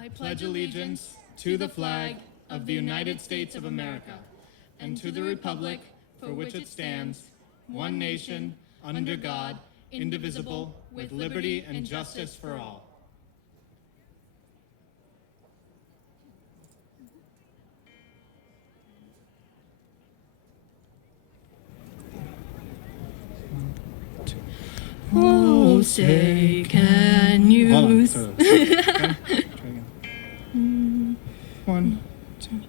I pledge allegiance to the flag of the United States of America and to the republic for which it stands, one nation, under God, indivisible, with liberty and justice for all. Oh, say, can you... Hold on. Okay. One, two.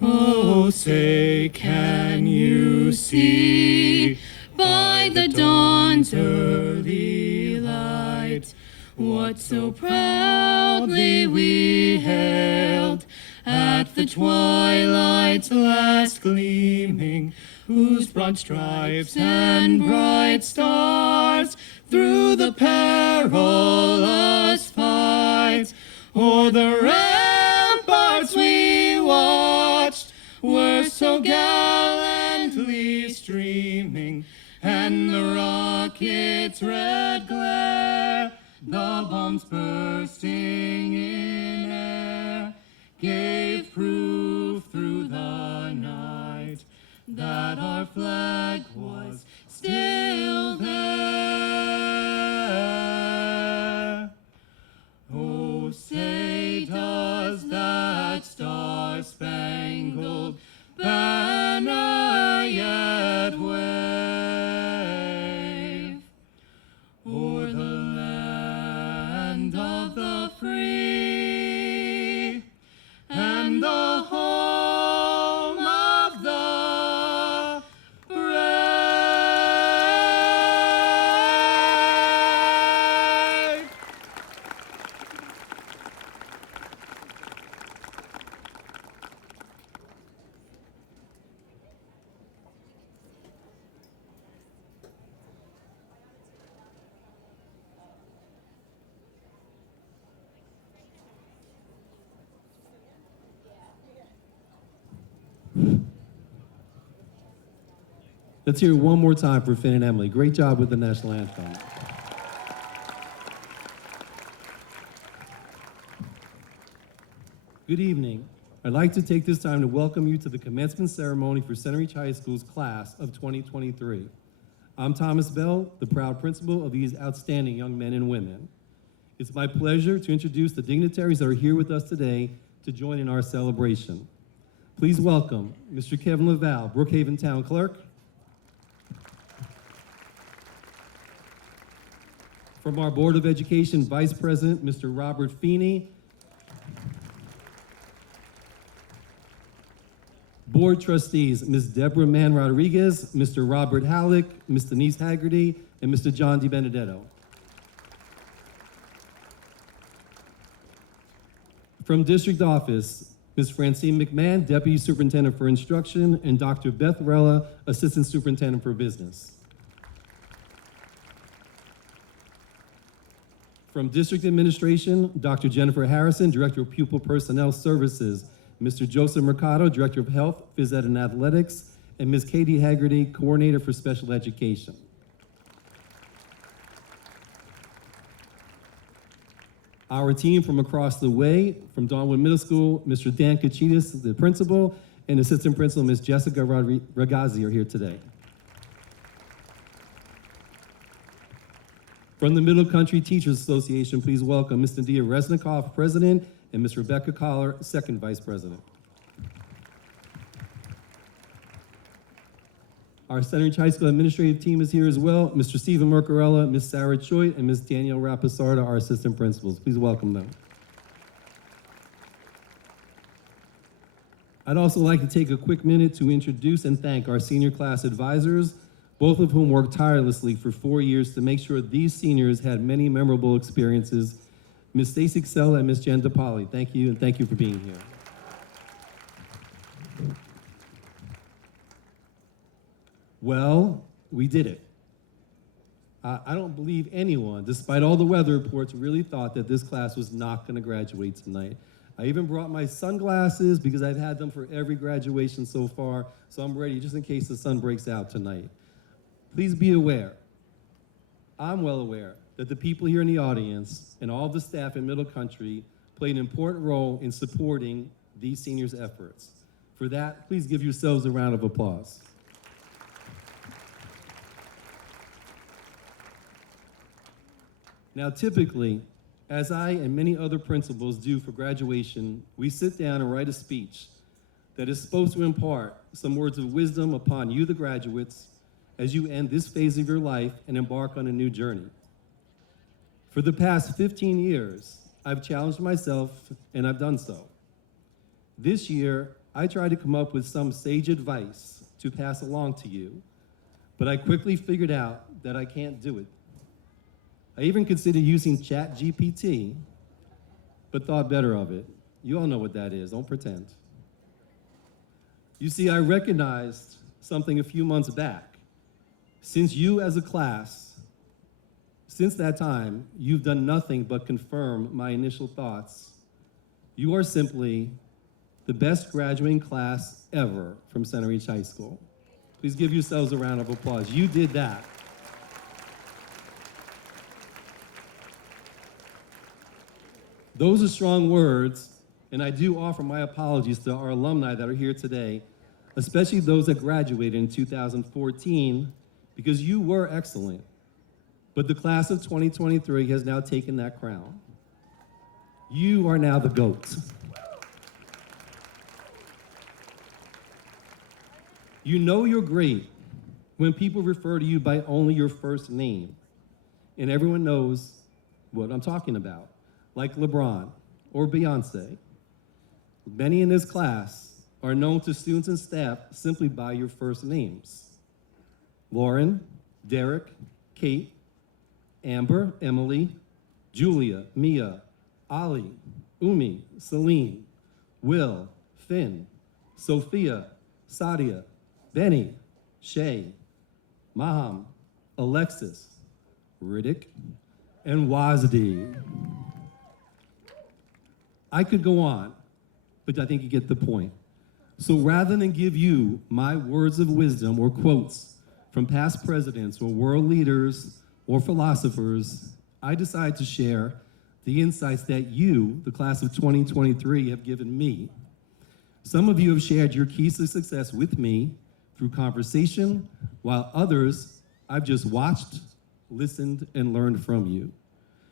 Oh, say, can you see by the dawn's early light what so proudly we hailed at the twilight's last gleaming, whose broad stripes and bright stars through the perilous fight o'er the ramparts we watched were so gallantly streaming, and the rocket's red glare, the bombs bursting in air, gave proof through the night that our flag was still there. Oh, say, does that star-spangled banner yet wave o'er the land of the free and the home of the brave? Let's hear it one more time for Finn and Emily. Great job with the national anthem. Good evening. I'd like to take this time to welcome you to the commencement ceremony for Centereach High School's class of 2023. I'm Thomas Bell, the proud principal of these outstanding young men and women. It's my pleasure to introduce the dignitaries that are here with us today to join in our celebration. Please welcome Mr. Kevin Laval, Brookhaven Town Clerk. From our Board of Education Vice President, Mr. Robert Feeney. Board Trustees, Ms. Deborah Mann Rodriguez, Mr. Robert Halleck, Ms. Denise Haggerty, and Mr. John DiBenedetto. From District Office, Ms. Francine McMahon, Deputy Superintendent for Instruction, and Dr. Beth Rella, Assistant Superintendent for Business. From District Administration, Dr. Jennifer Harrison, Director of Pupil Personnel Services, Mr. Joseph Mercado, Director of Health, Phys Ed and Athletics, and Ms. Katie Haggerty, Coordinator for Special Education. Our team from across the way, from Dawnwood Middle School, Mr. Dan Kachidas, the principal, and Assistant Principal, Ms. Jessica Ragazzi, are here today. From the Middle Country Teachers Association, please welcome Ms. Nadia Resnikoff, President, and Ms. Rebecca Collar, Second Vice President. Our Centereach High School administrative team is here as well. Mr. Stephen Mercarella, Ms. Sarah Choit, and Ms. Danielle Rapisarda, our assistant principals. Please welcome them. I'd also like to take a quick minute to introduce and thank our senior class advisors, both of whom worked tirelessly for 4 years to make sure these seniors had many memorable experiences. Ms. Stacy Excel and Ms. Jen DePauli, thank you, and thank you for being here. Well, we did it. I don't believe anyone, despite all the weather reports, really thought that this class was not going to graduate tonight. I even brought my sunglasses because I've had them for every graduation so far, so I'm ready just in case the sun breaks out tonight. Please be aware, I'm well aware, that the people here in the audience and all the staff in Middle Country played an important role in supporting these seniors' efforts. For that, please give yourselves a round of applause. Now, typically, as I and many other principals do for graduation, we sit down and write a speech that is supposed to impart some words of wisdom upon you, the graduates, as you end this phase of your life and embark on a new journey. For the past 15 years, I've challenged myself, and I've done so. This year, I tried to come up with some sage advice to pass along to you, but I quickly figured out that I can't do it. I even considered using ChatGPT, but thought better of it. You all know what that is, don't pretend. You see, I recognized something a few months back. Since you as a class, since that time, you've done nothing but confirm my initial thoughts. You are simply the best graduating class ever from Centereach High School. Please give yourselves a round of applause. You did that. Those are strong words, and I do offer my apologies to our alumni that are here today, especially those that graduated in 2014, because you were excellent. But the class of 2023 has now taken that crown. You are now the GOAT. You know you're great when people refer to you by only your first name, and everyone knows what I'm talking about, like LeBron or Beyonce. Many in this class are known to students and staff simply by your first names. Lauren, Derek, Kate, Amber, Emily, Julia, Mia, Ali, Umi, Celine, Will, Finn, Sophia, Sadia, Benny, Shay, Maham, Alexis, Riddick, and Wazdi. I could go on, but I think you get the point. So rather than give you my words of wisdom or quotes from past presidents or world leaders or philosophers, I decided to share the insights that you, the class of 2023, have given me. Some of you have shared your keys to success with me through conversation, while others I've just watched, listened, and learned from you.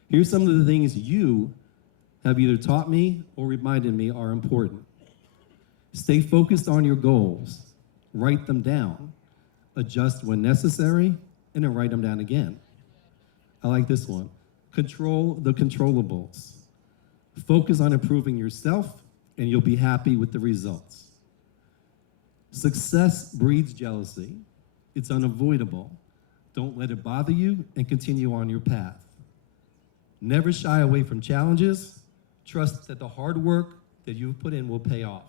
Here's some of the things you have either taught me or reminded me are important. Stay focused on your goals. Write them down. Adjust when necessary, and then write them down again. I like this one. Control the controllables. Focus on improving yourself, and you'll be happy with the results. Success breeds jealousy. It's unavoidable. Don't let it bother you, and continue on your path. Never shy away from challenges. Trust that the hard work that you've put in will pay off.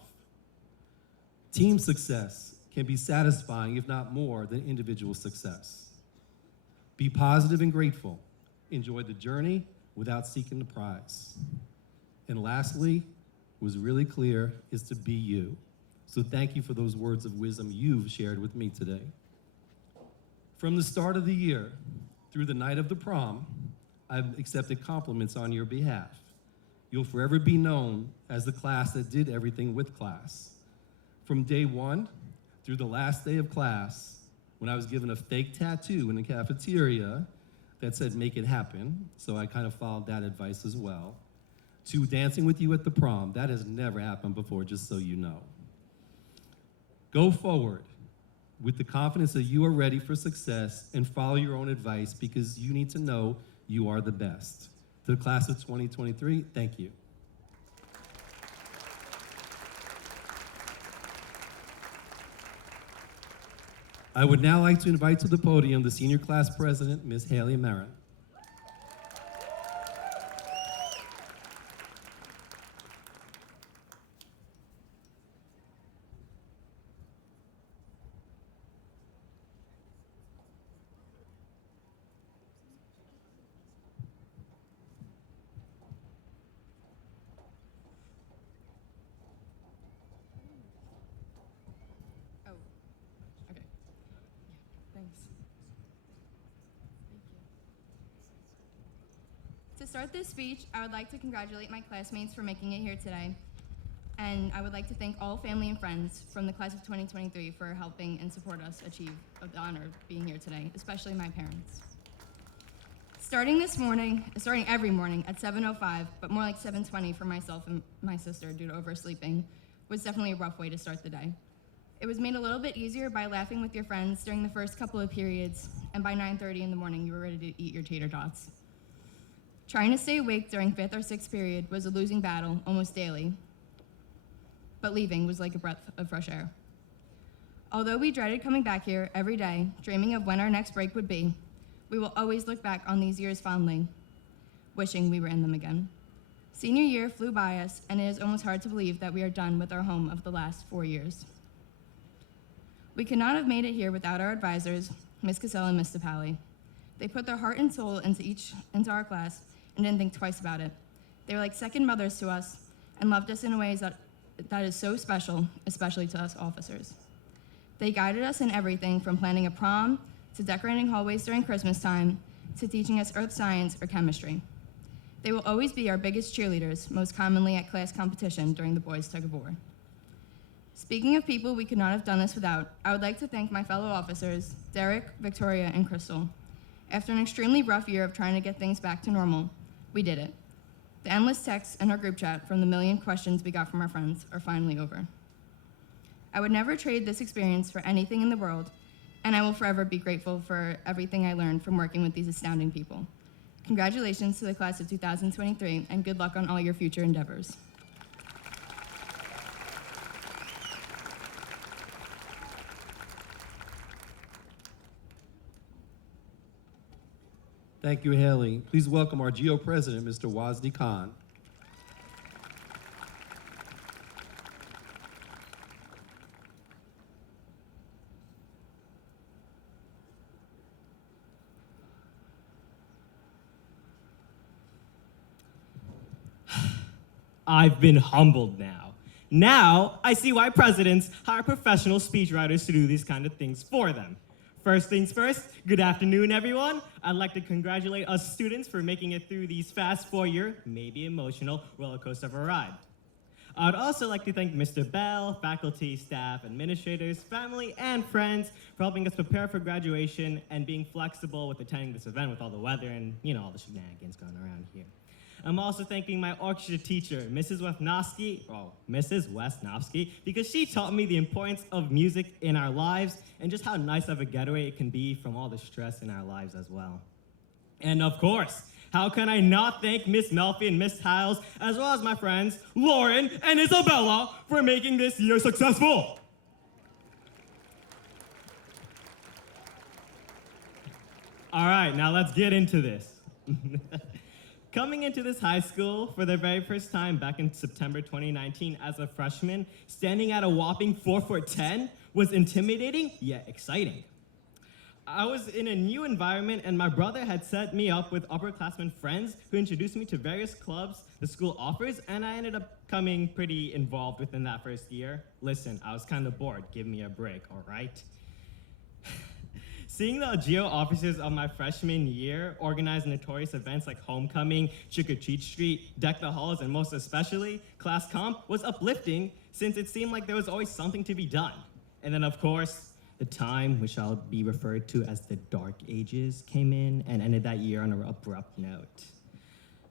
Team success can be satisfying, if not more, than individual success. Be positive and grateful. Enjoy the journey without seeking the prize. And lastly, was really clear, is to be you. So thank you for those words of wisdom you've shared with me today. From the start of the year through the night of the prom, I've accepted compliments on your behalf. You'll forever be known as the class that did everything with class. From day one through the last day of class, when I was given a fake tattoo in the cafeteria that said, "Make it happen," so I kind of followed that advice as well, to dancing with you at the prom. That has never happened before, just so you know. Go forward with the confidence that you are ready for success, and follow your own advice, because you need to know you are the best. To the class of 2023, thank you. I would now like to invite to the podium the senior class president, Ms. Haley Marin. Oh, okay. Yeah, thanks. Thank you. To start this speech, I would like to congratulate my classmates for making it here today. And I would like to thank all family and friends from the class of 2023 for helping and support us achieve the honor of being here today, especially my parents. Starting every morning at 7:05, but more like 7:20 for myself and my sister due to oversleeping, was definitely a rough way to start the day. It was made a little bit easier by laughing with your friends during the first couple of periods, and by 9:30 in the morning, you were ready to eat your tater tots. Trying to stay awake during 5th or 6th period was a losing battle almost daily, but leaving was like a breath of fresh air. Although we dreaded coming back here every day, dreaming of when our next break would be, we will always look back on these years fondly, wishing we were in them again. Senior year flew by us, and it is almost hard to believe that we are done with our home of the last 4 years. We could not have made it here without our advisors, Ms. Cassell and Ms. DePally. They put their heart and soul into our class and didn't think twice about it. They were like second mothers to us and loved us in ways that is so special, especially to us officers. They guided us in everything from planning a prom to decorating hallways during Christmas time to teaching us earth science or chemistry. They will always be our biggest cheerleaders, most commonly at class competition during the boys' tug of war. Speaking of people we could not have done this without, I would like to thank my fellow officers, Derek, Victoria, and Crystal. After an extremely rough year of trying to get things back to normal, we did it. The endless texts in our group chat from the million questions we got from our friends are finally over. I would never trade this experience for anything in the world, and I will forever be grateful for everything I learned from working with these astounding people. Congratulations to the class of 2023, and good luck on all your future endeavors. Thank you, Haley. Please welcome our GO President, Mr. Wazdi Khan. I've been humbled now. Now, I see why presidents hire professional speechwriters to do these kind of things for them. First things first, good afternoon, everyone. I'd like to congratulate us students for making it through these fast 4-year, maybe emotional, roller coaster of a ride. I would also like to thank Mr. Bell, faculty, staff, administrators, family, and friends for helping us prepare for graduation and being flexible with attending this event with all the weather and, all the shenanigans going around here. I'm also thanking my orchestra teacher, Mrs. Wesnowski, because she taught me the importance of music in our lives and just how nice of a getaway it can be from all the stress in our lives as well. And of course, how can I not thank Miss Melfi and Miss Tiles, as well as my friends, Lauren and Isabella, for making this year successful? All right, now let's get into this. Coming into this high school for the very first time back in September 2019 as a freshman, standing at a whopping 4'10" was intimidating yet exciting. I was in a new environment and my brother had set me up with upperclassmen friends who introduced me to various clubs the school offers, and I ended up becoming pretty involved within that first year. Listen, I was kind of bored. Give me a break, all right? Seeing the GO officers of my freshman year organize notorious events like homecoming, trick-or-treat street, deck the halls, and most especially class comp was uplifting since it seemed like there was always something to be done. And then of course, the time, which I'll be referred to as the dark ages, came in and ended that year on an abrupt note.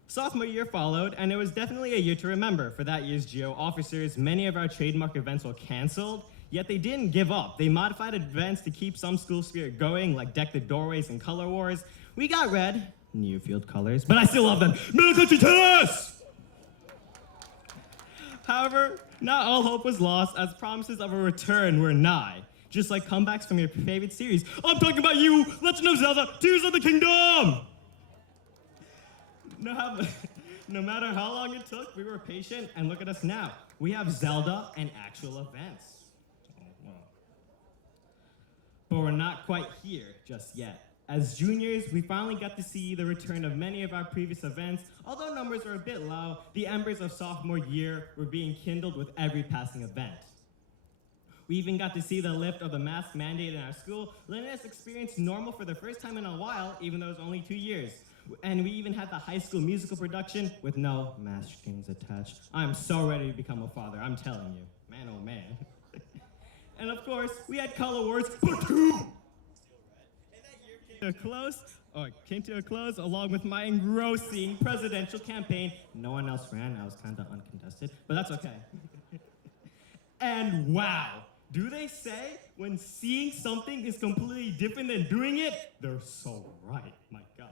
Sophomore year followed, and it was definitely a year to remember. For that year's GO officers, many of our trademark events were canceled, yet they didn't give up. They modified events to keep some school spirit going, like Deck the Doorways and Color Wars. We got red, new field colors, but I still love them. Middle country tennis! However, not all hope was lost, as promises of a return were nigh. Just like comebacks from your favorite series. I'm talking about you, Legend of Zelda, Tears of the Kingdom! No matter how long it took, we were patient, and look at us now. We have Zelda and actual events. But we're not quite here just yet. As juniors, we finally got to see the return of many of our previous events. Although numbers were a bit low, the embers of sophomore year were being kindled with every passing event. We even got to see the lift of the mask mandate in our school, letting us experience normal for the first time in a while, even though it was only 2 years. And we even had the High School Musical production with no mass strings attached. I'm so ready to become a father, I'm telling you. Man, oh man. And of course, we had Color Wars for two. Came to a close along with my engrossing presidential campaign. No one else ran, I was kind of uncontested, but that's okay. And wow, do they say when seeing something is completely different than doing it? They're so right, my God.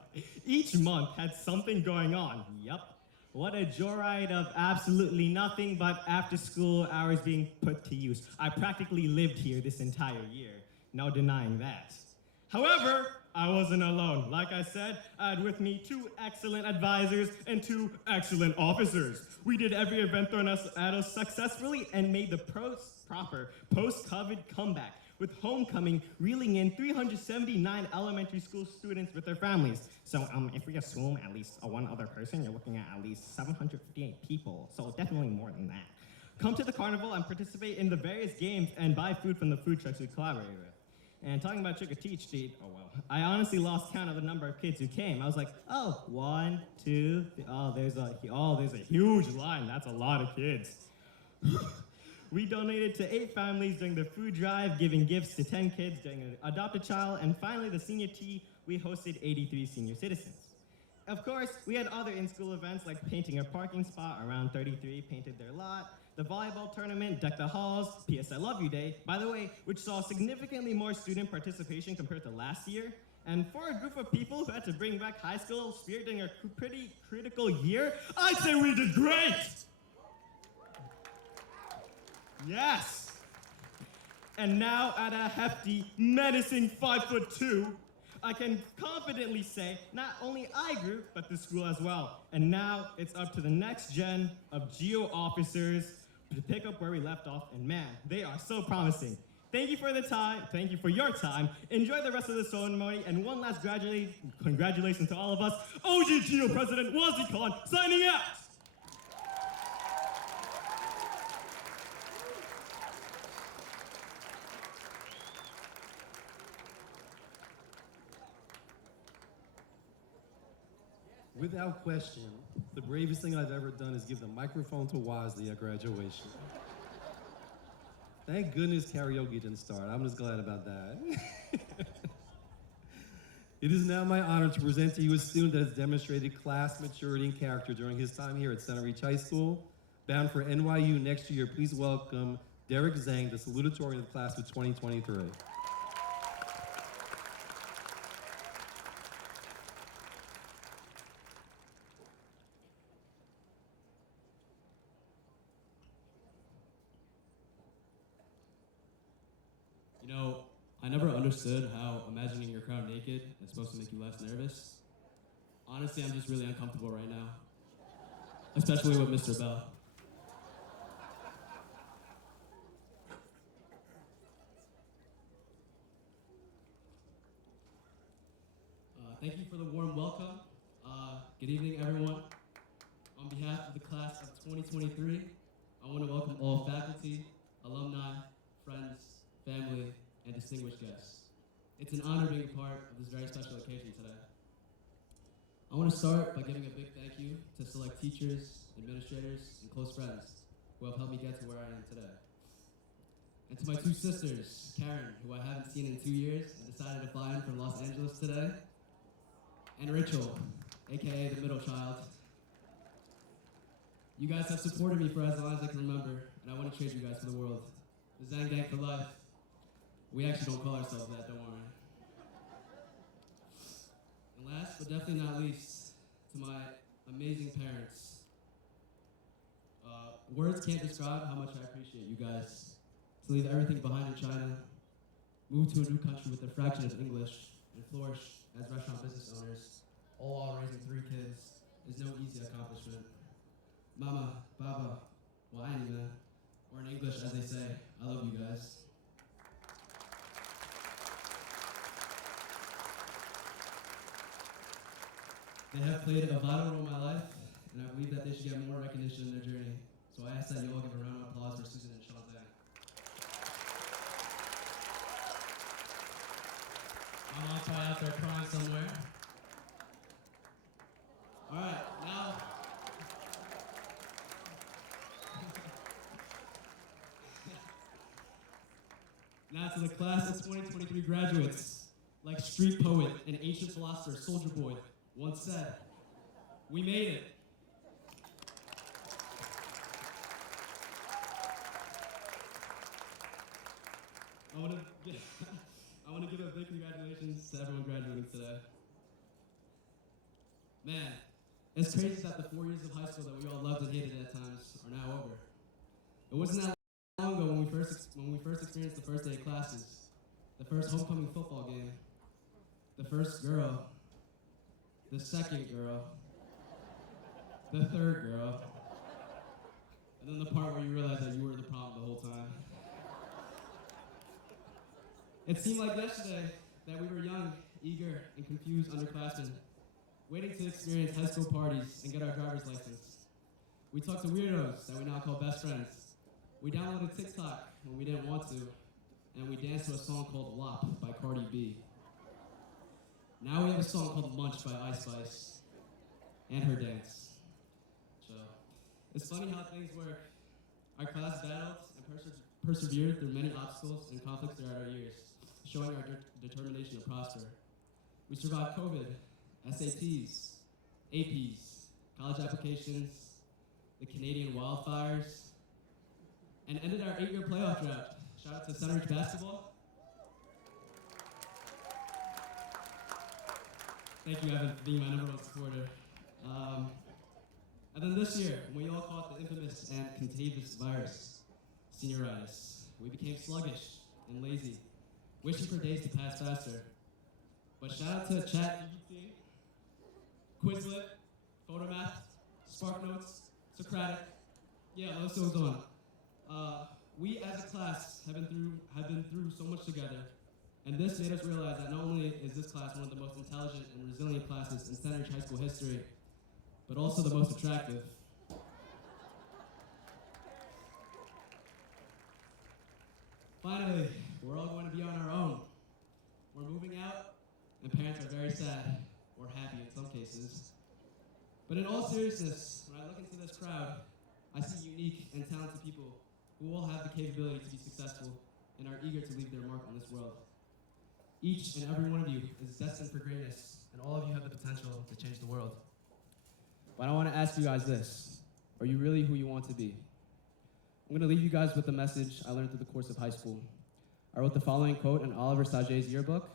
Each month had something going on, yup. What a joyride of absolutely nothing but after school hours being put to use. I practically lived here this entire year, no denying that. However, I wasn't alone. Like I said, I had with me 2 excellent advisors and 2 excellent officers. We did every event thrown at us successfully and made the proper post-COVID comeback, with homecoming reeling in 379 elementary school students with their families. So if we assume at least one other person, you're looking at least 758 people, so definitely more than that. Come to the carnival and participate in the various games and buy food from the food trucks we collaborated with. And talking about Centereach Street, oh well, I honestly lost count of the number of kids who came. I was like, oh, 1, 2, 3, there's a huge line. That's a lot of kids. We donated to 8 families during the food drive, giving gifts to 10 kids during an adopted child, and finally the senior tea, we hosted 83 senior citizens. Of course, we had other in-school events like painting a parking spot, around 33 painted their lot, the volleyball tournament, Deck the Halls, P.S. I Love You Day, by the way, which saw significantly more student participation compared to last year. And for a group of people who had to bring back high school spirit during a pretty critical year, I'd say we did great! Yes! And now at a hefty, menacing 5'2", I can confidently say not only I grew, but the school as well. And now it's up to the next gen of GEO officers to pick up where we left off, and man, they are so promising. Thank you for your time. Enjoy the rest of the ceremony, and one last congratulations to all of us. OG GEO President Wazzy Khan signing out! Without question, the bravest thing I've ever done is give the microphone to Wadley at graduation. Thank goodness karaoke didn't start. I'm just glad about that. It is now my honor to present to you a student that has demonstrated class maturity and character during his time here at Centereach High School. Bound for NYU next year, please welcome Derek Zhang, the salutatorian of the class of 2023. You know, I never understood how imagining your crowd naked is supposed to make you less nervous. Honestly, I'm just really uncomfortable right now, especially with Mr. Bell. Thank you for the warm welcome. Good evening, everyone. On behalf of the class of 2023, I want to welcome all faculty, alumni, friends, family, and distinguished guests. It's an honor being a part of this very special occasion today. I want to start by giving a big thank you to select teachers, administrators, and close friends who have helped me get to where I am today. And to my 2 sisters, Karen, who I haven't seen in 2 years and decided to fly in from Los Angeles today, and Rachel, aka the middle child. You guys have supported me for as long as I can remember, and I want to trade you guys for the world. The Zhang Gang for life. We actually don't call ourselves that, don't worry. And last but definitely not least, to my amazing parents. Words can't describe how much I appreciate you guys. To leave everything behind in China, move to a new country with a fraction of English, and flourish as restaurant business owners, all while raising 3 kids, is no easy accomplishment. Mama, Baba, Wainina, or in English as they say, I love you guys. They have played a vital role in my life, and I believe that they should get more recognition in their journey. So I ask that you all give a round of applause for Susan and Sean Zhang. My mom's probably out there crying somewhere. Now to the class of 2023 graduates, like street poet and ancient philosopher Soldier Boy once said, we made it. I want to give a big congratulations to everyone graduating today. Man, it's crazy that the 4 years of high school that we all loved and hated at times are now over. It wasn't that long ago when we first experienced the first day of classes, the first homecoming football game, the first girl, the second girl, the third girl, and then the part where you realize that you were the problem the whole time. It seemed like yesterday that we were young, eager, and confused underclassmen, waiting to experience high school parties and get our driver's license. We talked to weirdos that we now call best friends. We downloaded TikTok when we didn't want to, and we danced to a song called WAP by Cardi B. Now we have a song called Munch by Ice Spice, and her dance. So, it's funny how things work. Our class battled and persevered through many obstacles and conflicts throughout our years, showing our determination to prosper. We survived COVID, SATs, APs, college applications, the Canadian wildfires, and ended our 8-year playoff drought. Shout out to Centereach basketball. Thank you, Evan, for being my number one supporter. And then this year, when we all caught the infamous and contagious virus, senioritis, we became sluggish and lazy, wishing for days to pass faster. But shout out to ChatGPT, Quizlet, Photomath, SparkNotes, Socratic. Yeah, the list goes on. We as a class have been through so much together, and this made us realize that not only is this class one of the most intelligent and resilient classes in Centereach High School history, but also the most attractive. Finally, we're all going to be on our own. We're moving out, and parents are very sad, or happy in some cases. But in all seriousness, when I look into this crowd, I see unique and talented people who all have the capability to be successful and are eager to leave their mark on this world. Each and every one of you is destined for greatness, and all of you have the potential to change the world. But I want to ask you guys this: are you really who you want to be? I'm going to leave you guys with a message I learned through the course of high school. I wrote the following quote in Oliver Saget's yearbook: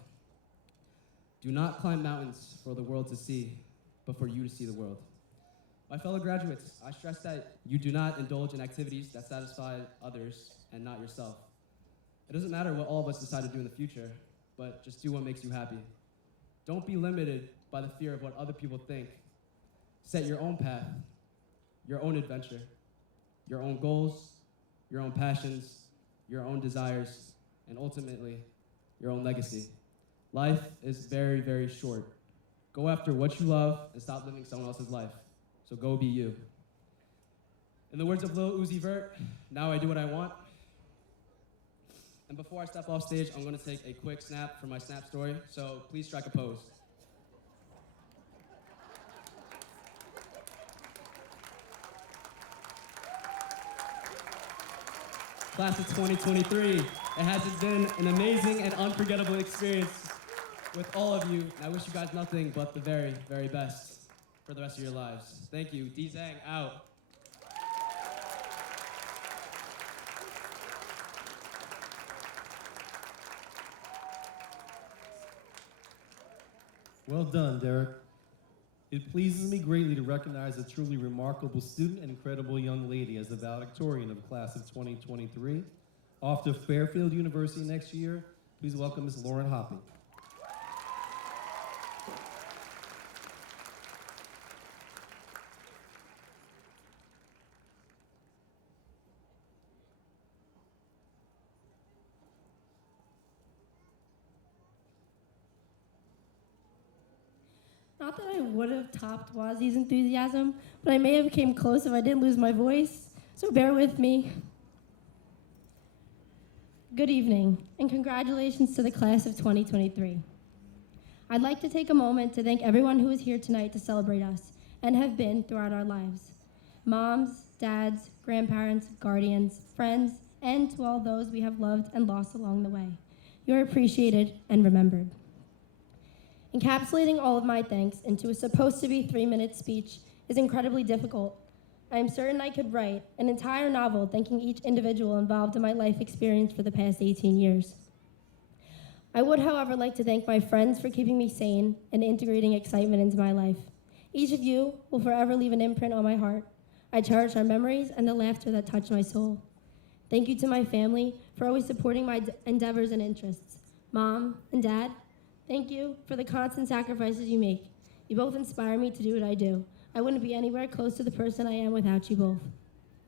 "Do not climb mountains for the world to see, but for you to see the world." My fellow graduates, I stress that you do not indulge in activities that satisfy others and not yourself. It doesn't matter what all of us decide to do in the future, but just do what makes you happy. Don't be limited by the fear of what other people think. Set your own path, your own adventure, your own goals, your own passions, your own desires, and ultimately, your own legacy. Life is very, very short. Go after what you love and stop living someone else's life. So go be you. In the words of Lil Uzi Vert, now I do what I want. And before I step off stage, I'm going to take a quick snap from my snap story, so please strike a pose. Class of 2023, it has been an amazing and unforgettable experience with all of you. I wish you guys nothing but the very, very best for the rest of your lives. Thank you. D-Zang out. Well done, Derek. It pleases me greatly to recognize a truly remarkable student and incredible young lady as the valedictorian of the class of 2023. Off to Fairfield University next year, please welcome Ms. Lauren Hoppy. Not that I would have topped Wazi's enthusiasm, but I may have came close if I didn't lose my voice, so bear with me. Good evening, and congratulations to the class of 2023. I'd like to take a moment to thank everyone who is here tonight to celebrate us, and have been throughout our lives. Moms, dads, grandparents, guardians, friends, and to all those we have loved and lost along the way. You are appreciated and remembered. Encapsulating all of my thanks into a supposed to be 3-minute speech is incredibly difficult. I am certain I could write an entire novel thanking each individual involved in my life experience for the past 18 years. I would, however, like to thank my friends for keeping me sane and integrating excitement into my life. Each of you will forever leave an imprint on my heart. I cherish our memories and the laughter that touch my soul. Thank you to my family for always supporting my endeavors and interests. Mom and Dad, thank you for the constant sacrifices you make. You both inspire me to do what I do. I wouldn't be anywhere close to the person I am without you both.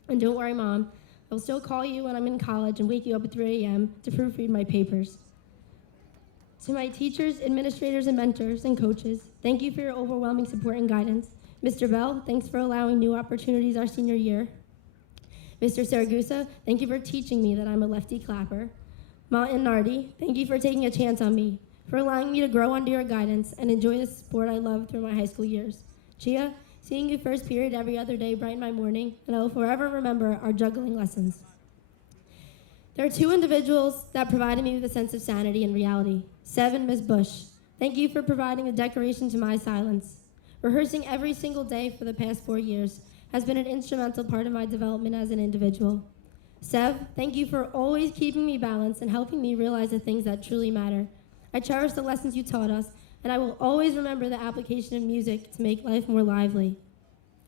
And don't worry, Mom, I will still call you when I'm in college and wake you up at 3 a.m. to proofread my papers. To my teachers, administrators, and mentors and coaches, thank you for your overwhelming support and guidance. Mr. Bell, thanks for allowing new opportunities our senior year. Mr. Saragusa, thank you for teaching me that I'm a lefty clapper. Ma and Nardi, thank you for taking a chance on me, for allowing me to grow under your guidance and enjoy the sport I loved through my high school years. Chia, seeing you first period every other day brightened my morning, and I will forever remember our juggling lessons. There are two individuals that provided me with a sense of sanity and reality. Sev and Ms. Bush, thank you for providing a decoration to my silence. Rehearsing every single day for the past 4 years has been an instrumental part of my development as an individual. Sev, thank you for always keeping me balanced and helping me realize the things that truly matter. I cherish the lessons you taught us, and I will always remember the application of music to make life more lively.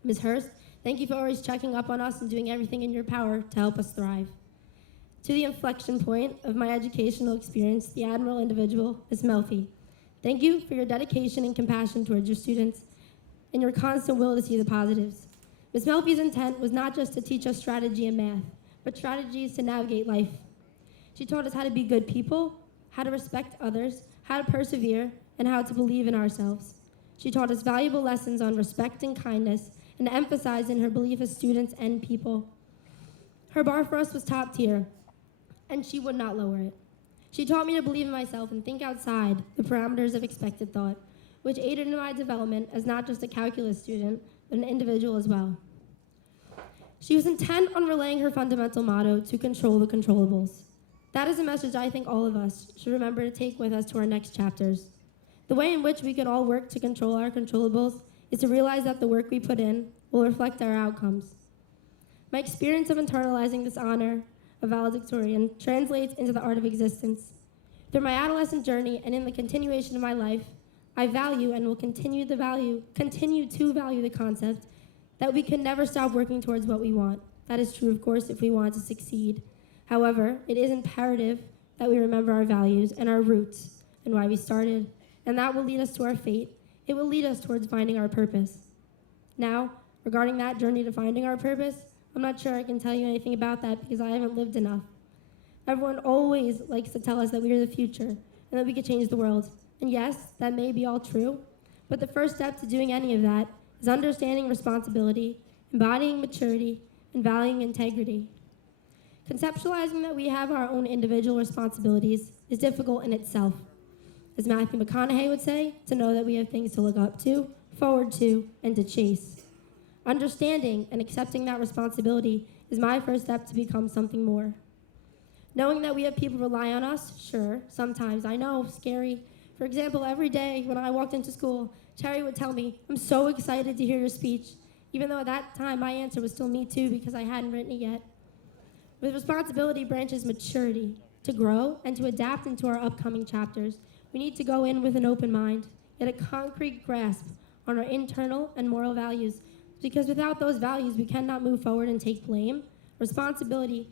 Ms. Hurst, thank you for always checking up on us and doing everything in your power to help us thrive. To the inflection point of my educational experience, the admirable individual, Ms. Melfi, thank you for your dedication and compassion towards your students and your constant will to see the positives. Ms. Melfi's intent was not just to teach us strategy and math, but strategies to navigate life. She taught us how to be good people, how to respect others, how to persevere, and how to believe in ourselves. She taught us valuable lessons on respect and kindness, and emphasized in her belief as students and people. Her bar for us was top tier, and she would not lower it. She taught me to believe in myself and think outside the parameters of expected thought, which aided in my development as not just a calculus student, but an individual as well. She was intent on relaying her fundamental motto to control the controllables. That is a message I think all of us should remember to take with us to our next chapters. The way in which we can all work to control our controllables is to realize that the work we put in will reflect our outcomes. My experience of internalizing this honor of valedictorian translates into the art of existence. Through my adolescent journey and in the continuation of my life, I value and will continue to value the concept that we can never stop working towards what we want. That is true, of course, if we want to succeed. However, it is imperative that we remember our values and our roots and why we started, and that will lead us to our fate. It will lead us towards finding our purpose. Now, regarding that journey to finding our purpose, I'm not sure I can tell you anything about that because I haven't lived enough. Everyone always likes to tell us that we are the future and that we could change the world. And yes, that may be all true, but the first step to doing any of that is understanding responsibility, embodying maturity, and valuing integrity. Conceptualizing that we have our own individual responsibilities is difficult in itself. As Matthew McConaughey would say, to know that we have things to look up to, forward to, and to chase. Understanding and accepting that responsibility is my first step to become something more. Knowing that we have people rely on us, sure, sometimes, I know, scary. For example, every day when I walked into school, Terry would tell me, "I'm so excited to hear your speech," even though at that time my answer was still "me too" because I hadn't written it yet. With responsibility branches maturity. To grow and to adapt into our upcoming chapters, we need to go in with an open mind, yet a concrete grasp on our internal and moral values, because without those values, we cannot move forward and take blame, responsibility,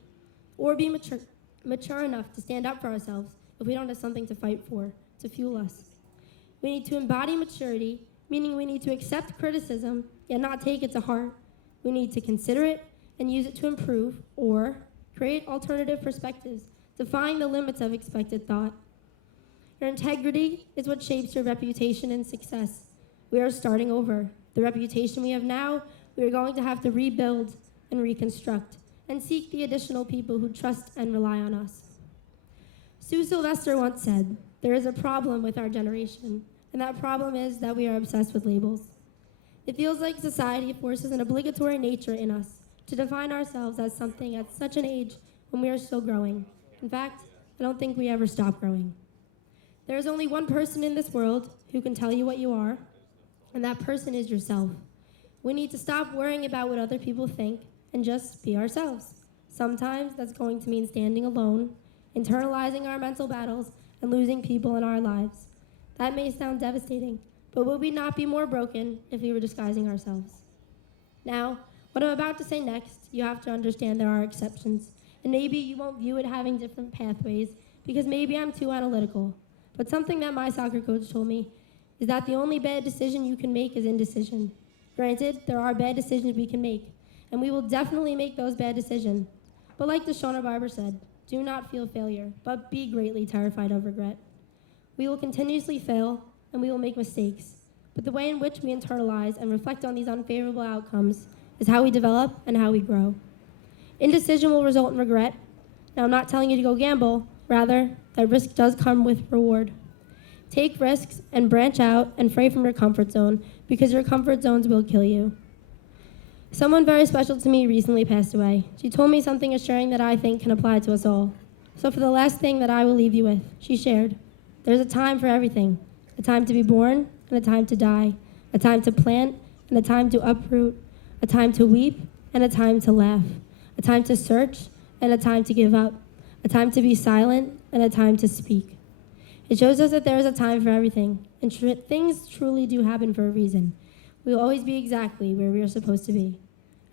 or be mature enough to stand up for ourselves if we don't have something to fight for, to fuel us. We need to embody maturity, meaning we need to accept criticism, yet not take it to heart. We need to consider it and use it to improve or create alternative perspectives, defying the limits of expected thought. Your integrity is what shapes your reputation and success. We are starting over. The reputation we have now, we are going to have to rebuild and reconstruct and seek the additional people who trust and rely on us. Sue Sylvester once said, "There is a problem with our generation, and that problem is that we are obsessed with labels." It feels like society forces an obligatory nature in us to define ourselves as something at such an age when we are still growing. In fact, I don't think we ever stop growing. There is only one person in this world who can tell you what you are, and that person is yourself. We need to stop worrying about what other people think and just be ourselves. Sometimes that's going to mean standing alone, internalizing our mental battles, and losing people in our lives. That may sound devastating, but would we not be more broken if we were disguising ourselves? Now, what I'm about to say next, you have to understand there are exceptions, and maybe you won't view it having different pathways because maybe I'm too analytical. But something that my soccer coach told me is that the only bad decision you can make is indecision. Granted, there are bad decisions we can make, and we will definitely make those bad decisions. But like Shona Barber said, do not feel failure, but be greatly terrified of regret. We will continuously fail, and we will make mistakes. But the way in which we internalize and reflect on these unfavorable outcomes is how we develop and how we grow. Indecision will result in regret. Now, I'm not telling you to go gamble. Rather, that risk does come with reward. Take risks and branch out and fray from your comfort zone because your comfort zones will kill you. Someone very special to me recently passed away. She told me something assuring that I think can apply to us all. So for the last thing that I will leave you with, she shared, there's a time for everything. A time to be born and a time to die. A time to plant and a time to uproot. A time to weep and a time to laugh. A time to search and a time to give up. A time to be silent and a time to speak. It shows us that there is a time for everything, and things truly do happen for a reason. We will always be exactly where we are supposed to be.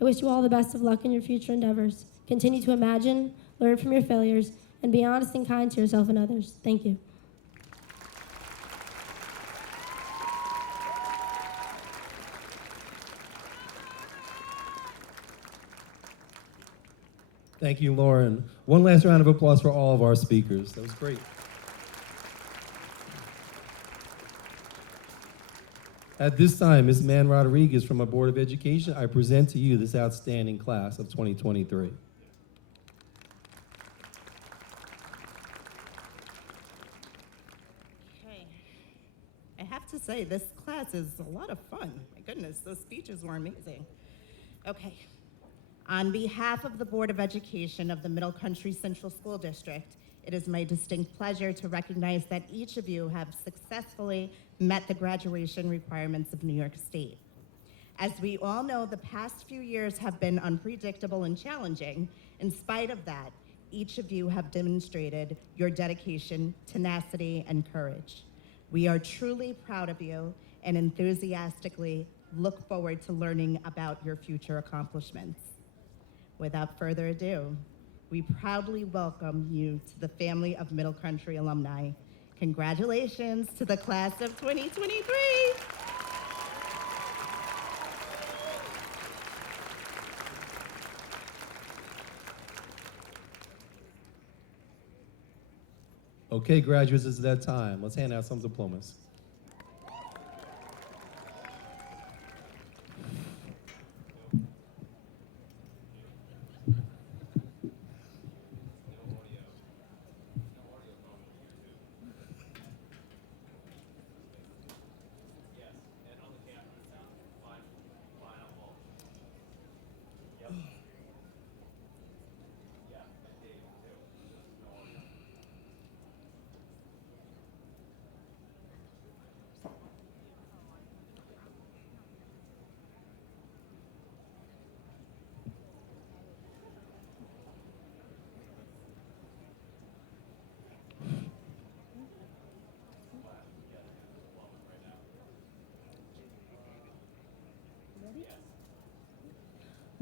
I wish you all the best of luck in your future endeavors. Continue to imagine, learn from your failures, and be honest and kind to yourself and others. Thank you. Thank you, Lauren. One last round of applause for all of our speakers. That was great. At this time, Ms. Man Rodriguez from our Board of Education, I present to you this outstanding class of 2023. Okay. I have to say, this class is a lot of fun. My goodness, those speeches were amazing. Okay. On behalf of the Board of Education of the Middle Country Central School District, it is my distinct pleasure to recognize that each of you have successfully met the graduation requirements of New York State. As we all know, the past few years have been unpredictable and challenging. In spite of that, each of you have demonstrated your dedication, tenacity, and courage. We are truly proud of you and enthusiastically look forward to learning about your future accomplishments. Without further ado, we proudly welcome you to the family of Middle Country alumni. Congratulations to the class of 2023. Okay, graduates, it's that time. Let's hand out some diplomas.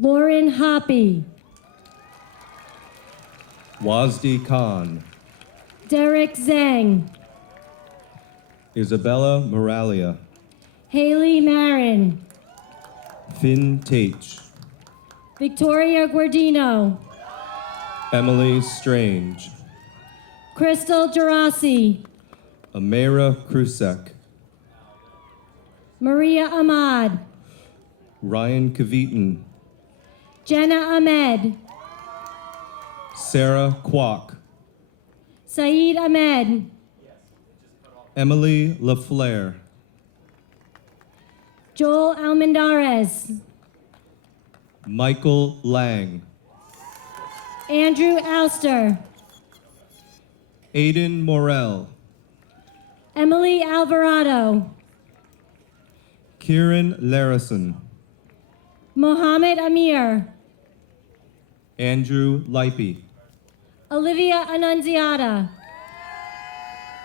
Lauren Hoppy, Wazdi Khan, Derek Zhang, Isabella Moralia, Haley Marin, Finn Tate, Victoria Guardino, Emily Strange, Crystal Gerasi, Amira Krusek, Maria Ahmad, Ryan Kavitan, Jenna Ahmed, Sarah Kwok, Saeed Ahmed, Emily LaFleur, Joel Almendarez, Michael Lang, Andrew Alster, Aiden Morel, Emily Alvarado, Kieran Larison, Mohammed Amir, Andrew Lipey, Olivia Annunziata,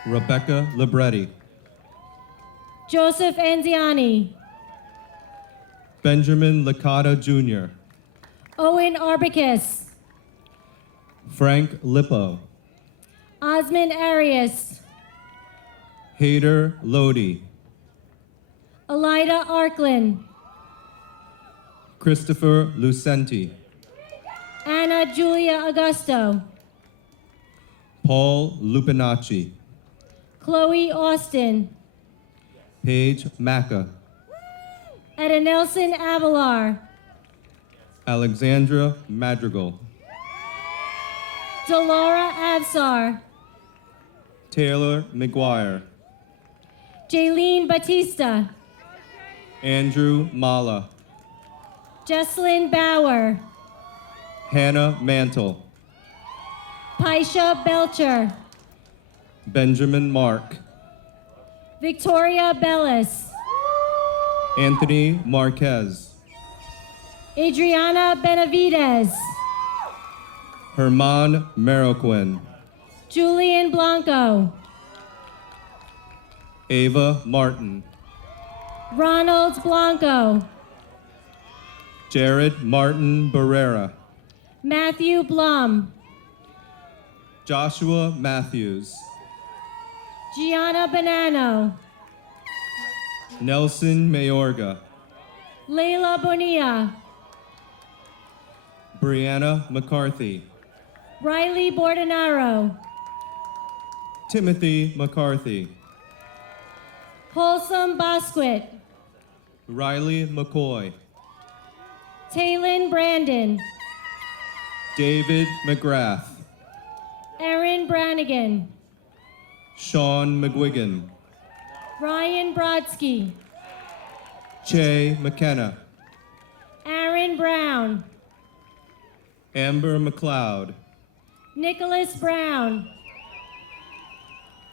Rebecca Libretti, Joseph Anziani, Benjamin Licata Jr., Owen Arbicus, Frank Lippo, Osmond Arias, Hader Lodi, Elida Arklin, Christopher Lucenti, Anna Julia Augusto, Paul Lupinacci, Chloe Austin, Paige Macca, Etta Nelson Avalar, Alexandra Madrigal, Delora Avsar, Taylor McGuire, Jaylene Batista, Andrew Mala, Jesselyn Bauer, Hannah Mantle, Paisha Belcher, Benjamin Mark, Victoria Bellis, Anthony Marquez, Adriana Benavides, Herman Mariquin, Julian Blanco, Ava Martin, Ronald Blanco, Jared Martin Barrera, Matthew Blum, Joshua Matthews, Gianna Bonanno, Nelson Mayorga, Layla Bonilla, Brianna McCarthy, Riley Bordenaro, Timothy McCarthy, Wholesome Bosquet, Riley McCoy, Taylin Brandon, David McGrath, Erin Brannigan, Sean McGuigan, Ryan Brodsky, Che McKenna, Aaron Brown, Amber McLeod, Nicholas Brown,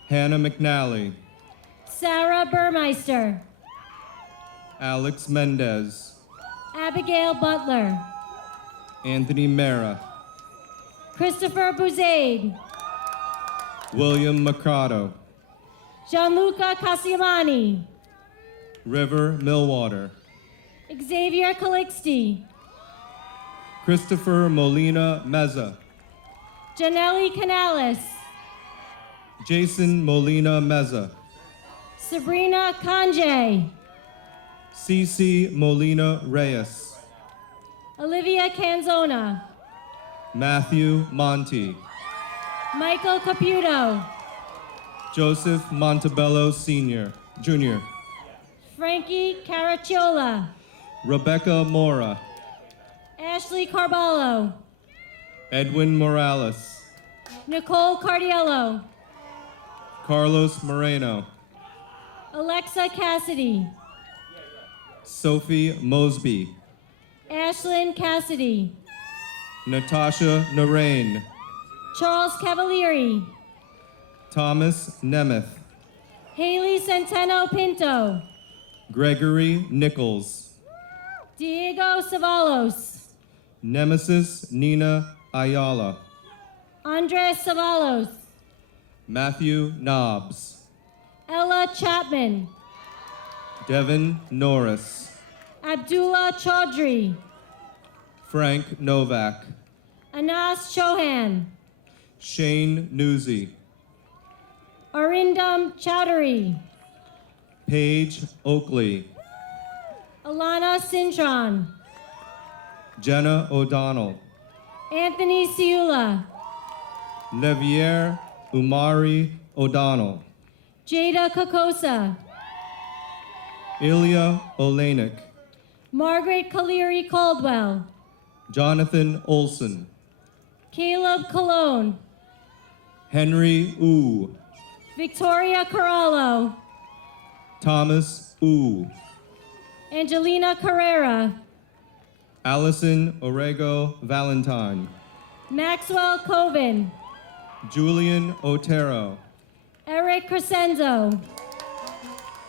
Hannah McNally, Sarah Burmeister, Alex Mendez, Abigail Butler, Anthony Mera, Christopher Bouzade, William Mercado, Gianluca Cassiamani, River Millwater, Xavier Calixte, Christopher Molina Meza, Janelli Canales, Jason Molina Meza, Sabrina Kanje, Cece Molina Reyes, Olivia Canzona, Matthew Monti, Michael Caputo, Joseph Montebello Sr., Jr., Frankie Caracciola, Rebecca Mora, Ashley Carballo, Edwin Morales, Nicole Cardiello, Carlos Moreno, Alexa Cassidy, Sophie Mosby, Ashlyn Cassidy, Natasha Narain, Charles Cavalieri, Thomas Nemeth, Haley Centeno Pinto, Gregory Nichols, Diego Savalos, Nemesis Nina Ayala, Andres Savalos, Matthew Nobbs, Ella Chapman, Devin Norris, Abdullah Chaudhry, Frank Novak, Anas Chauhan, Shane Newsy, Arindam Chowdhury, Paige Oakley, Alana Cintron, Jenna O'Donnell, Anthony Ciula, Nevier Umari O'Donnell, Jada Kokosa, Ilya Olenek, Margaret Caleri Caldwell, Jonathan Olson, Caleb Cologne, Henry Ooh, Victoria Corallo, Thomas Ooh, Angelina Carrera, Allison Orego Valentine, Maxwell Coven, Julian Otero, Eric Crescenzo,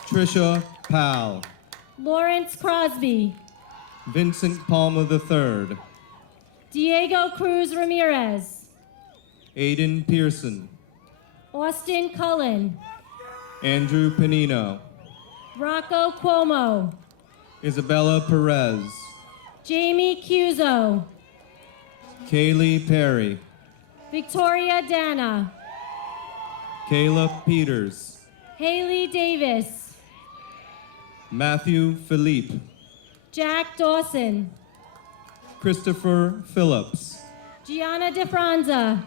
Trisha Powell, Lawrence Crosby, Vincent Palma III, Diego Cruz Ramirez, Aiden Pearson, Austin Cullen, Andrew Panino, Rocco Cuomo, Isabella Perez, Jamie Cuso, Kaylee Perry, Victoria Dana, Kayla Peters, Haley Davis, Matthew Philippe, Jack Dawson, Christopher Phillips, Gianna DeFranza,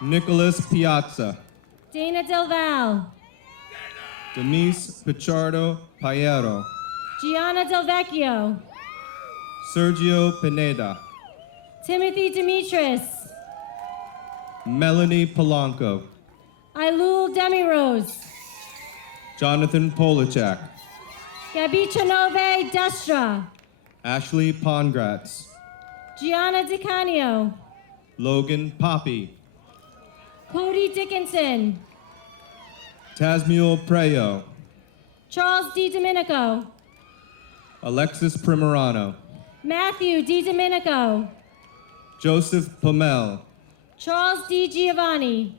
Nicholas Piazza, Dana Del Val, Denise Pichardo Payero, Gianna Del Vecchio, Sergio Pineda, Timothy Demetris, Melanie Polanco, Ailul Demirose, Jonathan Polachak, Gabichanove Destra, Ashley Pongratz, Gianna DiCanio, Logan Poppy, Cody Dickinson, Tasmuel Preo, Charles D. Domenico, Alexis Primerano, Matthew D. Domenico, Joseph Pomel, Charles D. Giovanni,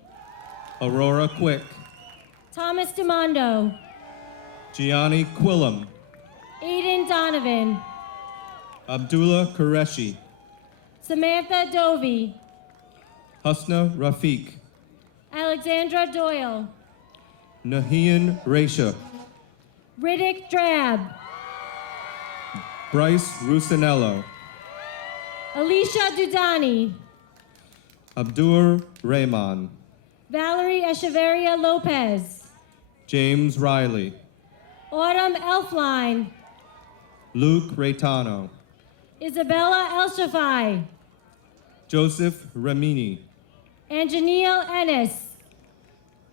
Aurora Quick, Thomas DeMondo, Gianni Quillam, Aiden Donovan, Abdullah Qureshi, Samantha Dovey, Husna Rafiq, Alexandra Doyle, Nahian Rasha, Riddick Drab, Bryce Rusinello, Alicia Dudani, Abdur Rahman, Valerie Echeverria Lopez, James Riley, Autumn Elfline, Luke Raytano, Isabella El-Shafai, Joseph Ramini, Anjanil Ennis,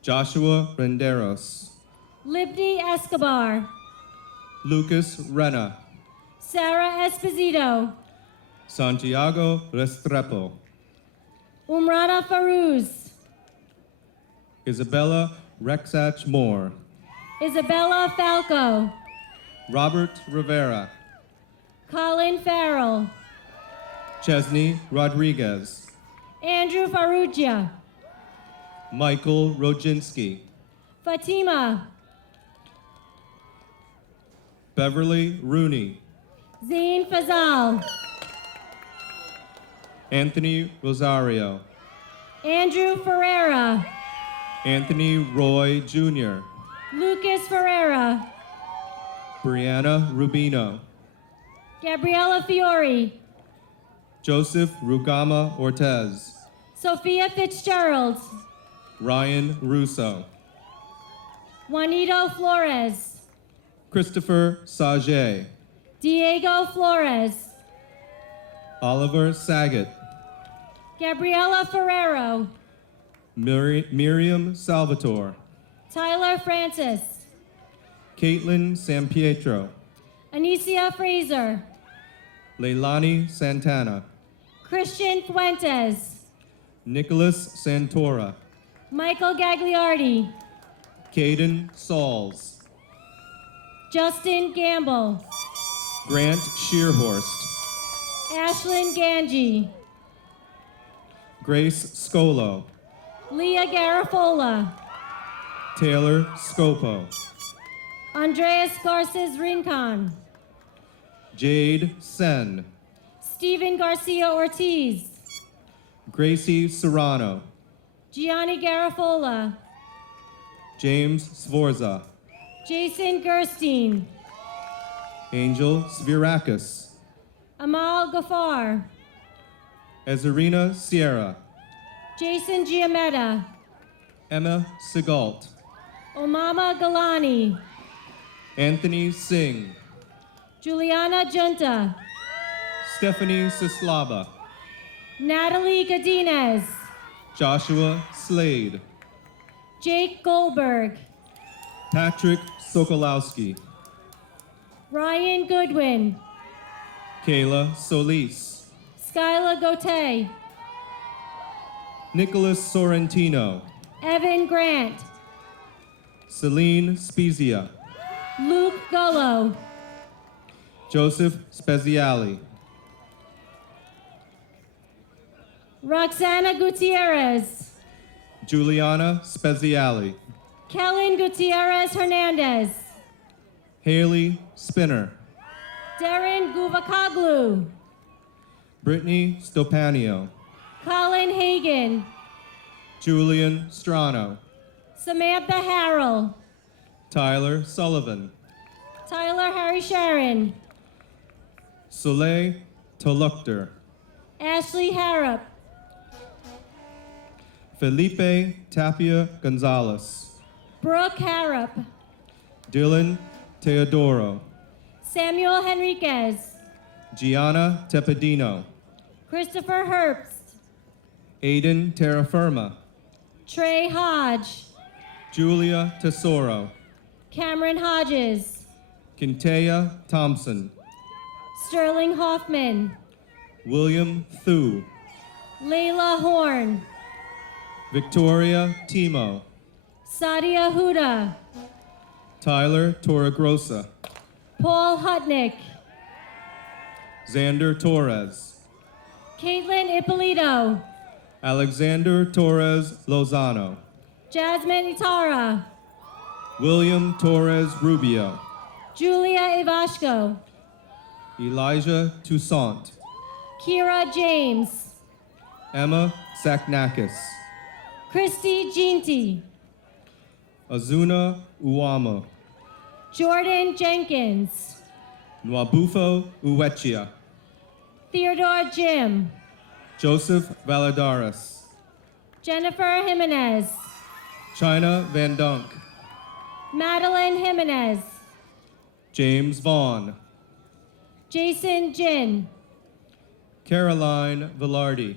Joshua Renderos, Libni Escobar, Lucas Rena, Sarah Esposito, Santiago Restrepo, Umrana Farouz, Isabella Rexach Moore, Isabella Falco, Robert Rivera, Colin Farrell, Chesney Rodriguez, Andrew Farrugia, Michael Rodzinski, Fatima, Beverly Rooney, Zain Fazal, Anthony Rosario, Andrew Ferreira, Anthony Roy Jr., Lucas Ferreira, Brianna Rubino, Gabriella Fiore, Joseph Rugama Ortez, Sophia Fitzgerald, Ryan Russo, Juanito Flores, Christopher Sage, Diego Flores, Oliver Saget, Gabriela Ferrero, Miriam Salvatore, Tyler Francis, Caitlin Sampietro, Anicia Fraser, Leilani Santana, Christian Fuentes, Nicholas Santora, Michael Gagliardi, Caden Sauls, Justin Gamble, Grant Shearhorst, Ashlyn Ganji, Grace Scolo, Leah Garafola, Taylor Scopo, Andreas Garces Rincon, Jade Sen, Stephen Garcia Ortiz, Gracie Serrano, Gianni Garafola, James Sforza, Jason Gerstein, Angel Svirakis, Amal Gafar, Ezerina Sierra, Jason Giametta, Emma Segalt, Omama Galani, Anthony Singh, Juliana Junta, Stephanie Sislava, Natalie Godinez, Joshua Slade, Jake Goldberg, Patrick Sokolowski, Ryan Goodwin, Kayla Solis, Skyla Gote, Nicholas Sorrentino, Evan Grant, Celine Spezia, Luke Golo, Joseph Speziali, Roxana Gutierrez, Juliana Speziali, Kellen Gutierrez Hernandez, Haley Spinner, Darren Guvakoglu, Brittany Stopanio, Colin Hagan, Julian Strano, Samantha Harrell, Tyler Sullivan, Tyler Harry Sharon, Soleil Tolukter, Ashley Harrop, Felipe Tapia Gonzalez, Brooke Harrop, Dylan Teodoro, Samuel Henriquez, Gianna Tepedino, Christopher Herbst, Aiden Terraferma, Trey Hodge, Julia Tesoro, Cameron Hodges, Kintea Thompson, Sterling Hoffman, William Thu, Layla Horn, Victoria Timo, Sadia Huda, Tyler Torregrossa, Paul Hutnick, Xander Torres, Caitlin Ippolito, Alexander Torres Lozano, Jasmine Itara, William Torres Rubio, Julia Ivashko, Elijah Toussaint, Kira James, Emma Saknakis, Christy Ginty, Azuna Uwama, Jordan Jenkins, Nwabufo Uwechia, Theodore Jim, Joseph Valadares, Jennifer Jimenez, China Van Dunk, Madeline Jimenez, James Vaughn, Jason Jin, Caroline Velarde,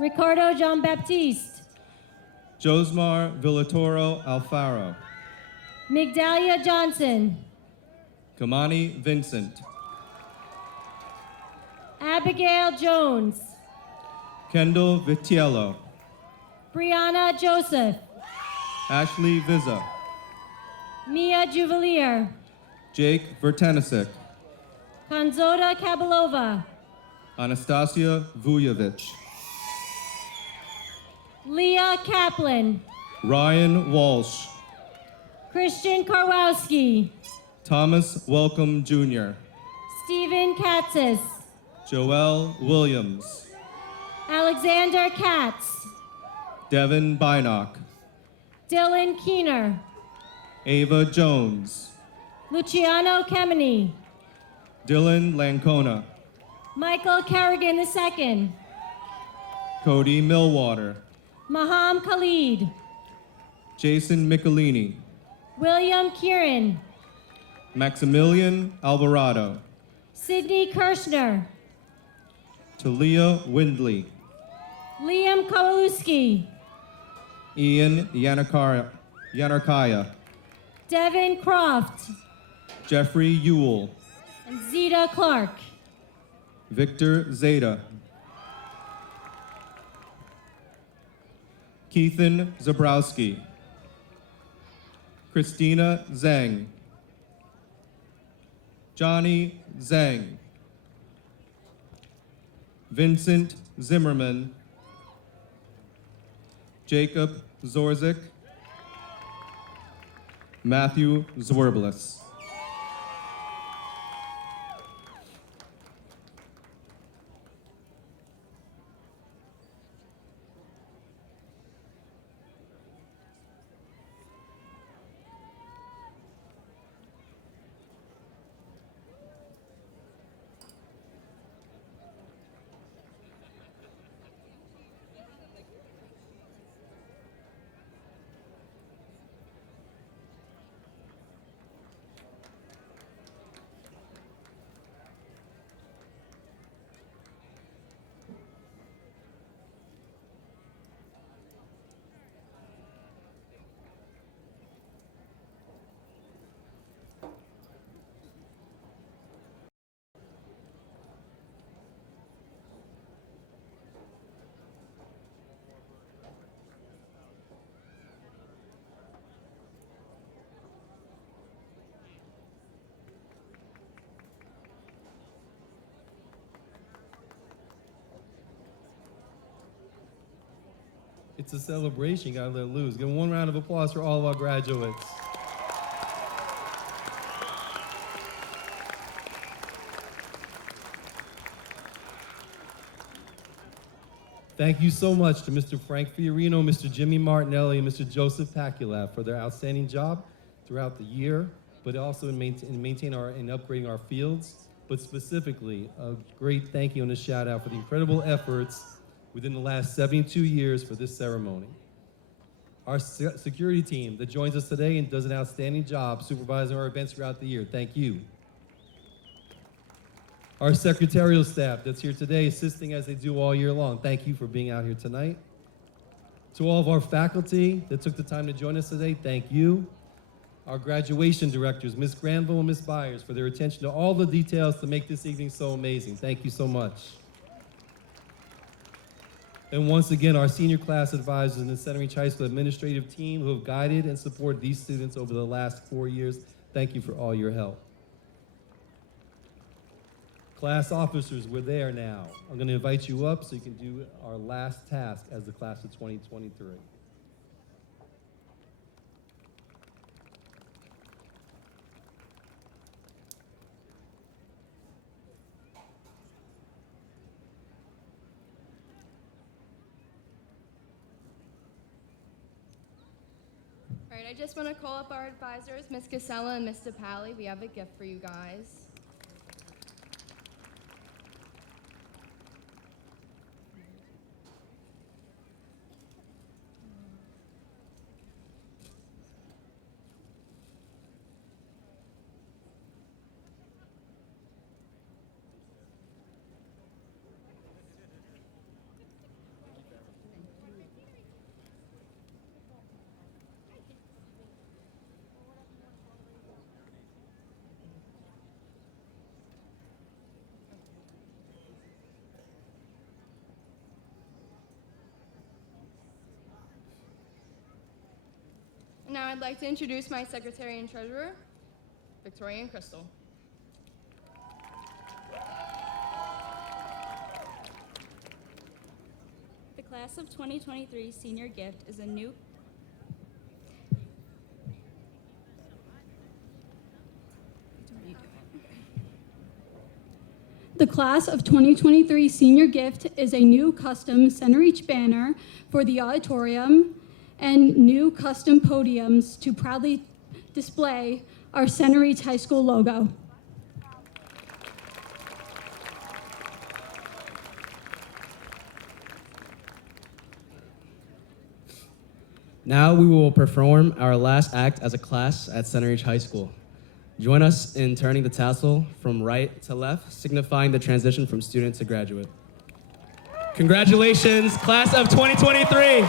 Ricardo Jean Baptiste, Josmar Villatoro Alfaro, Migdalia Johnson, Kamani Vincent, Abigail Jones, Kendall Vitiello, Brianna Joseph, Ashley Viza, Mia Juvelier, Jake Vertenisic, Konzoda Kabalova, Anastasia Vujovic, Leah Kaplan, Ryan Walsh, Christian Karwowski, Thomas Welcome Jr., Stephen Katzis, Joel Williams, Alexander Katz, Devin Bynock, Dylan Keener, Ava Jones, Luciano Kemeny, Dylan Lancona, Michael Kerrigan II, Cody Millwater, Maham Khalid, Jason Michelini, William Kieran, Maximilian Alvarado, Sydney Kirshner, Talia Windley, Liam Kowalewski, Ian Yanarkaya, Devin Croft, Jeffrey Ewell, and Zeta Clark. Victor Zeta, Keithan Zabrowski, Christina Zhang, Johnny Zhang, Vincent Zimmerman, Jacob Zorzik, Matthew Zwerblus. It's a celebration, you gotta let loose. Give one round of applause for all of our graduates. Thank you so much to Mr. Frank Fiorino, Mr. Jimmy Martinelli, and Mr. Joseph Paculab for their outstanding job throughout the year, but also in upgrading our fields. But specifically, a great thank you and a shout out for the incredible efforts within the last 72 years for this ceremony. Our security team that joins us today and does an outstanding job supervising our events throughout the year, thank you. Our secretarial staff that's here today assisting as they do all year long, thank you for being out here tonight. To all of our faculty that took the time to join us today, thank you. Our graduation directors, Ms. Granville and Ms. Byers, for their attention to all the details to make this evening so amazing. Thank you so much. And once again, our senior class advisors and the Centereach High School administrative team who have guided and supported these students over the last 4 years, thank you for all your help. Class officers, we're there now. I'm going to invite you up so you can do our last task as the class of 2023. All right, I just want to call up our advisors, Ms. Casella and Mr. Pally. We have a gift for you guys. Now I'd like to introduce my secretary and treasurer, Victoria and Crystal. The class of 2023 senior gift is a new The class of 2023 senior gift is a new custom Centereach banner for the auditorium and new custom podiums to proudly display our Centereach High School logo. Now we will perform our last act as a class at Centereach High School. Join us in turning the tassel from right to left, signifying the transition from student to graduate. Congratulations, class of 2023.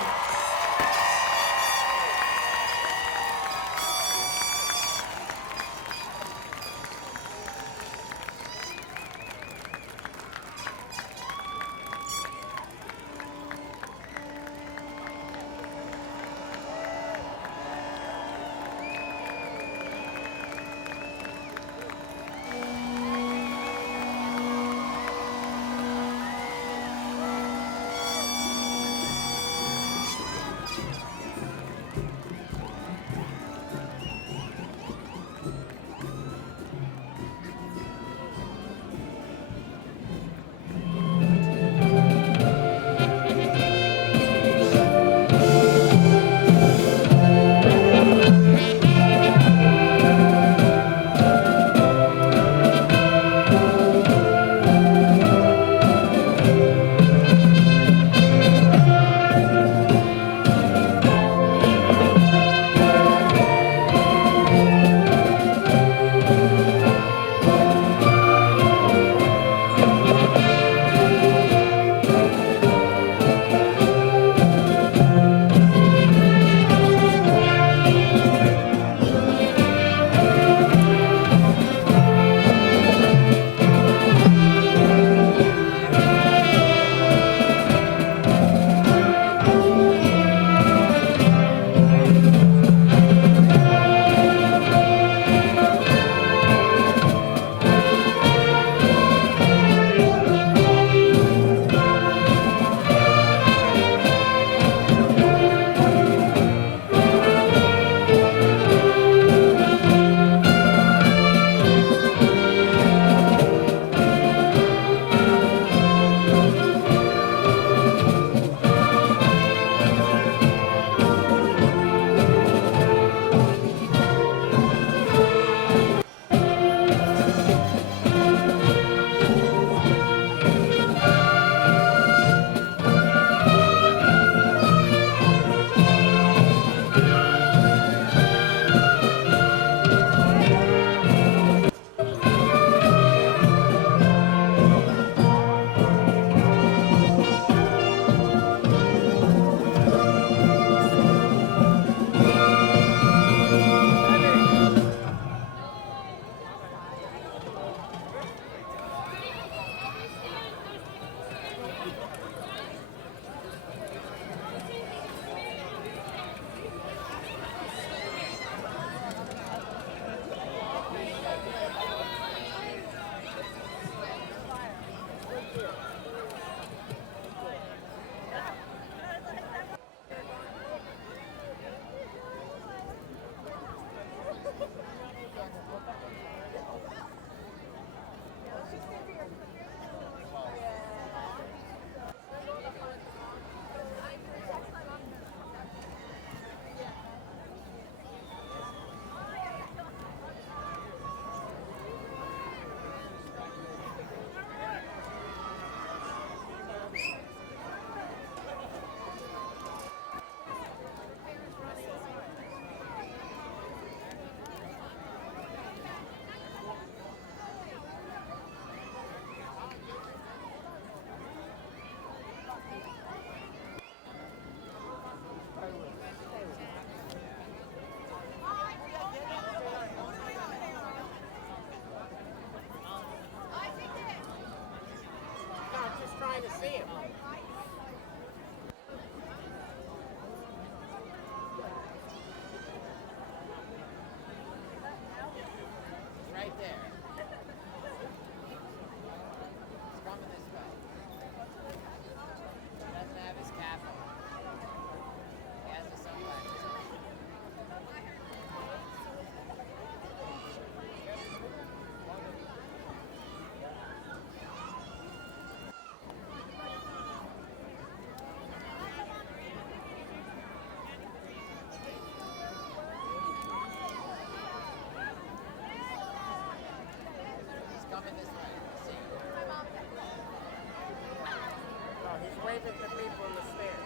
to see him. Right there. He's coming this way. He doesn't have his cap on. He has his sunglasses on. He's coming this way. I see you. Oh, he's waving to people on the stairs.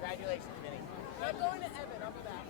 Congratulations, Vinny. I'm going to heaven. I'll be back.